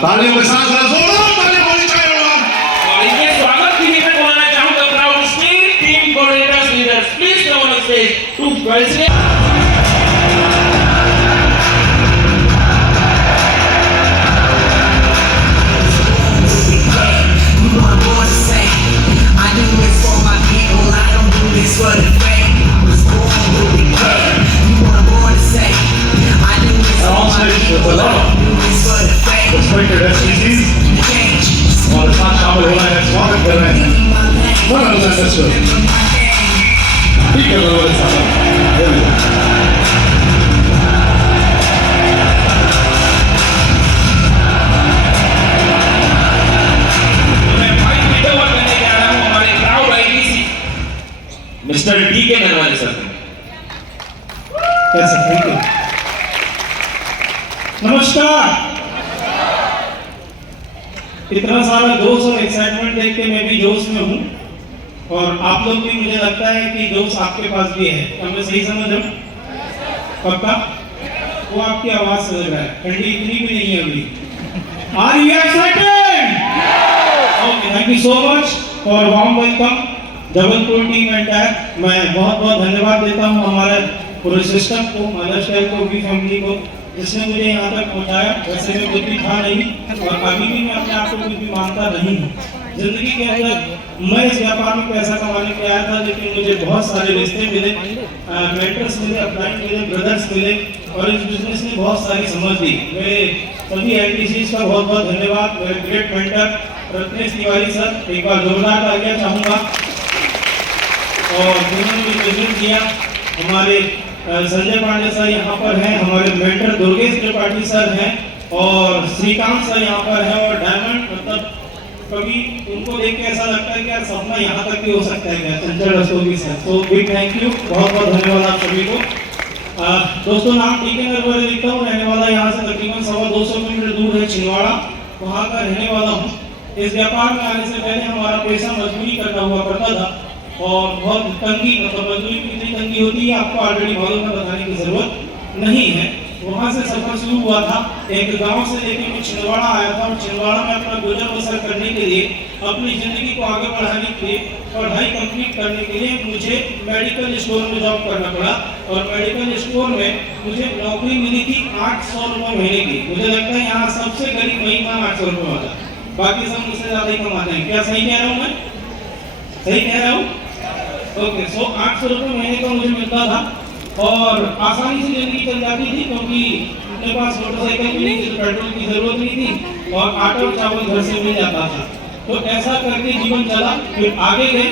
तालियों के साथ जोरदार तालियां होनी चाहिए। और इसमें स्वागत के लिए मैं बुलाना चाहूंगा proud speed team coordinators leaders please come on stage to present. Respected SPCs और साथ शामिल हो रहे हैं, स्वागत कर रहे हैं। ठीक है मिस्टर DK नरवाने सर। कैसे? Thank you. नमस्कार। इतना सारा जोश और एक्साइटमेंट देख के मैं भी जोश में हूँ और आप लोग भी, मुझे लगता है कि जोश आपके पास भी है। क्या मैं सही समझ रहा हूँ? पक्का? वो आपकी आवाज समझ रहा है, ठंडी इतनी भी नहीं है अभी। Are you excited? Okay, thank you so much for warm welcome Jabalpur team entire. मैं बहुत बहुत धन्यवाद देता हूँ हमारे पूरे सिस्टम को, मदर्स डेयर को, वी फैमिली को, जिसने मुझे यहाँ तक पहुँचाया। वैसे मैं कुछ भी था नहीं और अभी भी मैं अपने आप को कुछ भी मानता नहीं हूँ। जिंदगी के अंदर मैं इस व्यापार में पैसा कमाने के आया था, लेकिन मुझे बहुत सारे रिश्ते मिले, मेंटर्स मिले, अपलाइन मिले, ब्रदर्स मिले और इस बिजनेस ने बहुत सारी समझ दी। मेरे सभी एलटीसीज का बहुत बहुत धन्यवाद। मेरे great mentor Ratnesh Tiwari sir, एक बार जोरदार तालियां चाहूँगा। और जिन्होंने भी बिजनेस किया, हमारे संजय पांडे सर यहाँ पर हैं, हमारे मेंटर दुर्गेश त्रिपाठी सर हैं और श्रीकांत सर यहाँ पर हैं। और डायमंड, मतलब कभी उनको देख के ऐसा लगता है कि यार सपना यहाँ तक भी हो सकता है क्या, चंचल रस्तोगी सर। तो बिग थैंक यू, बहुत बहुत धन्यवाद आप सभी को। दोस्तों, नाम DK नरवाने लिखता हूँ, रहने वाला यहाँ से तकरीबन 250 किलोमीटर दूर है छिंदवाड़ा, वहाँ का रहने वाला हूँ। इस व्यापार में आने से पहले हमारा पैसा मजदूरी करना हुआ करता था और बहुत तंगी, मतलब मजदूरी की कितनी तंगी होती है आपको ऑलरेडी मालूम है, बताने की जरूरत नहीं है। वहाँ से सफर शुरू हुआ था। एक गांव से लेकर मैं छिंदवाड़ा आया था और छिंदवाड़ा में अपना गुजर बसर करने के लिए, अपनी जिंदगी को आगे बढ़ाने के लिए, पढ़ाई कंप्लीट करने के लिए मुझे मेडिकल स्टोर में जॉब करना पड़ा। और मेडिकल स्टोर में मुझे नौकरी मिली थी 800 रुपये महीने की। मुझे लगता है यहाँ सबसे गरीब महीना 800 रुपये वाला, बाकी सब मुझसे ज़्यादा ही कमाते हैं। क्या सही कह रहा हूँ मैं? सही कह रहा हूँ? ओके, सो 800 रुपये महीने का मुझे मिलता था और आसानी से जिंदगी चल जाती थी, क्योंकि अपने पास मोटरसाइकिल भी नहीं थी, तो पेट्रोल की जरूरत नहीं थी और आटा और चावल घर से मिल जाता था। तो ऐसा करके जीवन चला। फिर आगे गए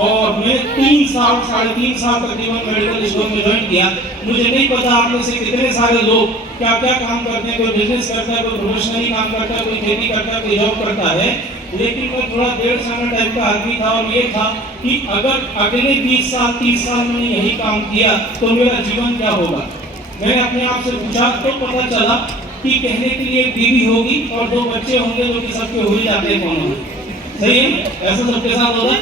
और मैं 3 साल, 3.5 साल तकरीबन मेडिकल स्टोर में ज्वाइन किया। मुझे नहीं पता आप में से कितने सारे लोग क्या क्या काम करते हैं, कोई बिजनेस करता है, कोई प्रोफेशनली काम करता है, कोई खेती करता है, कोई जॉब करता है, लेकिन मैं थोड़ा 1.5 साल टाइप का आदमी था और ये था कि अगर अगले 20 साल 30 साल मैंने यही काम किया तो मेरा जीवन क्या होगा। मैंने अपने आप से पूछा तो पता चला कि कहने के लिए एक बीवी होगी और 2 बच्चे होंगे, जो कि सबके हो ही जाते हैं। कौन? सही है? ऐसा सबके साथ होगा,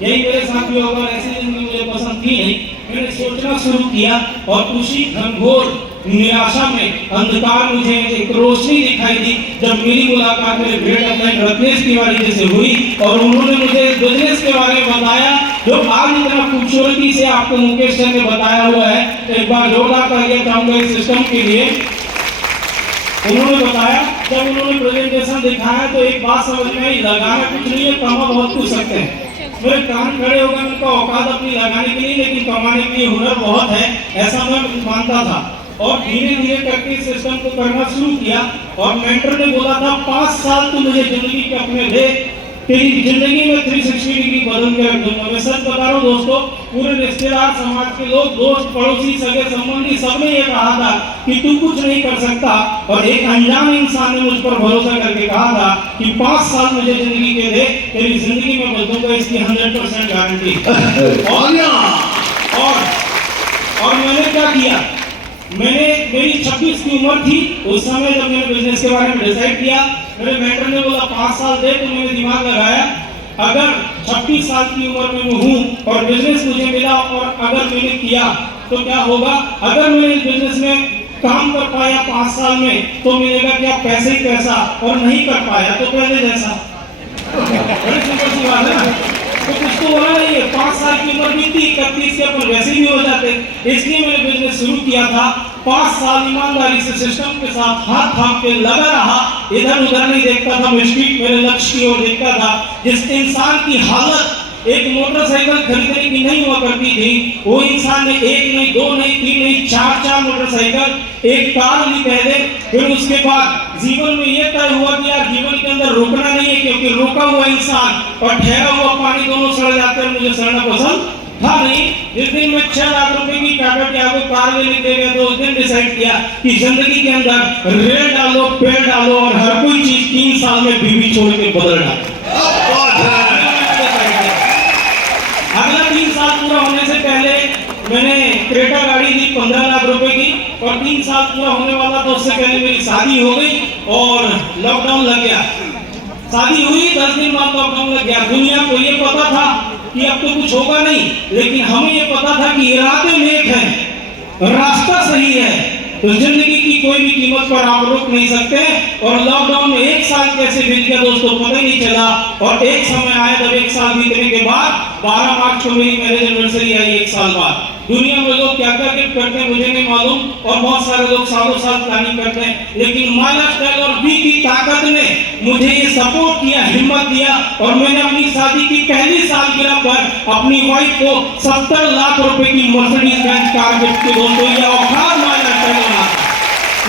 यही मेरे साथ भी होगा। ऐसी जिंदगी मुझे पसंद थी नहीं। मैंने सोचना शुरू किया और उसी घनघोर निराशा में अंधकार मुझे एक रोशनी दिखाई दी जब मेरी मुलाकात मेरे ग्रेट अपलाइन रत्नेश तिवारी जी से हुई और उन्होंने मुझे बिजनेस के बारे में बताया, जो आज इतना खूबसूरती से आपको मुकेश सर ने बताया हुआ है। तो एक बार जोरदार तालियां चाहूंगा इस सिस्टम के लिए। उन्होंने बताया, जब उन्होंने प्रेजेंटेशन दिखाया तो एक बात समझ में आई, लगाना कुछ नहीं है, कमा बहुत कुछ सकते हैं। मेरे कान खड़े हो गए, उनका औकात अपनी लगाने के लिए, लेकिन कमाने के लिए हुनर बहुत है, ऐसा मैं मानता था। और धीरे धीरे करके सिस्टम को करना शुरू किया और मेंटर ने बोला था 5 साल तू मुझे जिंदगी के अपने दे, तेरी जिंदगी में 360 डिग्री बदल के रख दूंगा। मैं सच बता रहा हूँ दोस्तों, पूरे रिश्तेदार, समाज के लोग, दोस्त, पड़ोसी, सगे संबंधी, सबने ये कहा था कि तू कुछ नहीं कर सकता। और एक अनजान इंसान ने मुझ पर भरोसा करके कहा था कि 5 साल मुझे जिंदगी के दे, तेरी जिंदगी में बदल दूंगा, इसकी 100% गारंटी। और मैंने क्या किया, मेरी 26 की उम्र थी उस समय जब मैंने बिजनेस के बारे में डिसाइड किया। मेरे मेंटर ने बोला 5 साल दे, तो मैंने दिमाग लगाया, अगर 26 साल की उम्र में मैं हूँ और बिजनेस मुझे मिला और अगर मैंने किया तो क्या होगा। अगर मैंने बिजनेस में काम कर पाया 5 साल में तो मिलेगा क्या? पैसे ही पैसा। और नहीं कर पाया तो पहले जैसा। बड़ी सिंपल सी बात है ना। तो कुछ तो होना नहीं है। 5 साल की उम्र बीती, 31 के अपन वैसे भी हो जाते। इसलिए मैंने बिजनेस शुरू किया था। 5 साल ईमानदारी से सिस्टम के साथ हाथ थाम के लगा रहा, इधर उधर नहीं देखता था, मैं स्ट्रीट मेरे लक्ष्य की ओर देखता था। जिस इंसान की हालत एक मोटरसाइकिल खरीदने की नहीं हुआ करती थी, वो इंसान ने 1 नहीं 2 नहीं 3 नहीं 4 मोटरसाइकिल, एक कार ली पहले। फिर उसके बाद जीवन में ये तय हुआ कि यार जीवन के अंदर रुकना नहीं है, क्योंकि रुका हुआ इंसान और ठहरा हुआ पानी दोनों सड़ जाते हैं। मुझे सड़ना पसंद था नहीं। जिस दिन मैं 6 लाख रुपए की टाटा टियागो कार लेने के गया तो उस दिन डिसाइड किया कि जिंदगी के अंदर रेल डालो, पेड़ डालो और हर कोई चीज 3 साल में बीवी छोड़ के बदल डालो। अगला 3 साल पूरा होने से पहले मैंने क्रेटा गाड़ी ली 15 लाख रुपए की, और 3 साल पूरा होने वाला तो उससे पहले मेरी शादी हो गई और लॉकडाउन लग गया। शादी हुई 10 दिन बाद लॉकडाउन लग गया। दुनिया को ये पता था कि अब तो कुछ होगा नहीं, लेकिन हमें ये पता था कि इरादे नेक हैं, रास्ता सही है, तो जिंदगी की कोई भी कीमत पर आप रोक नहीं सकते। और लॉकडाउन में 1 साल कैसे बीत गया दोस्तों पता ही नहीं चला। और एक समय आया जब 1 साल बीतने के बाद 12 मार्च को मेरी मैरिज एनिवर्सरी आई 1 साल बाद। दुनिया में लोग क्या क्या गिफ्ट करते हैं मुझे नहीं मालूम, और बहुत सारे लोग सालों साल प्लानिंग करते हैं, लेकिन माय लाइफस्टाइल और वी की ताकत ने मुझे ये सपोर्ट किया, हिम्मत दिया, और मैंने अपनी शादी की पहली सालगिरह पर अपनी वाइफ को 70 लाख रुपए की मर्सिडीज बेंज कार गिफ्ट की। दोस्तों ये औखात माय लाइफस्टाइल का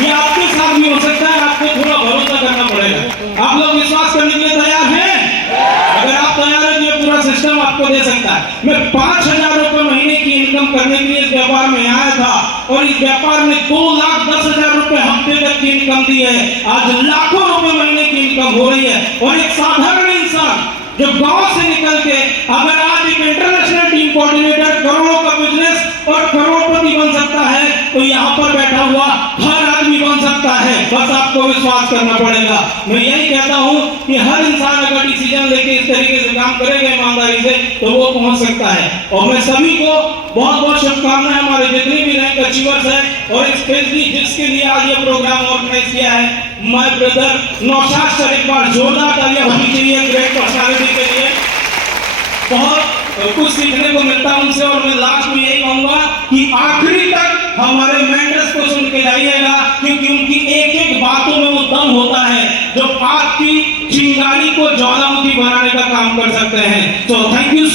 ये आपके साथ भी हो सकता है। आपको थोड़ा भरोसा करना पड़ेगा। आप लोग विश्वास करने के लिए तैयार हैं? अगर आप तैयार हैं तो ये पूरा सिस्टम आपको दे सकता है। मैं 5,000 रुपए महीने की इनकम करने के लिए इस व्यापार में आया था, और इस व्यापार में 2,10,000 रुपए हफ्ते तक की इनकम दी है। आज लाखों रुपए महीने की इनकम हो रही है। और एक साधारण इंसान जो गांव से निकल के अगर आज एक इंटरनेशनल टीम कोऑर्डिनेटर, करोड़ों का बिजनेस और करोड़पति बन सकता है, तो यहाँ पर बैठा हुआ हर आदमी बन सकता है। बस आपको विश्वास करना पड़ेगा। मैं यही कहता हूँ कि हर इंसान अगर डिसीजन लेके इस तरीके से काम करेगा ईमानदारी से, तो वो पहुंच सकता है। और मैं सभी को बहुत बहुत शुभकामनाएं, हमारे जितने भी रैंक अचीवर्स हैं, और स्पेशली जिसके लिए आज ये प्रोग्राम ऑर्गेनाइज किया है, माय ब्रदर नौशाद सर, एक बार जोरदार तालियां होनी चाहिए ग्रेट पर्सनालिटी के लिए। बहुत कुछ सीखने को मिलता है उनसे, और मैं लास्ट में यही कहूंगा कि आखिरी तक हमारे मेंटर्स को सुन के जाइएगा, क्योंकि उनकी एक एक बातों में वो दम होता है जो आपकी चिंगारी को ज्वालामुखी बनाने का काम कर सकते हैं। तो थैंक यू।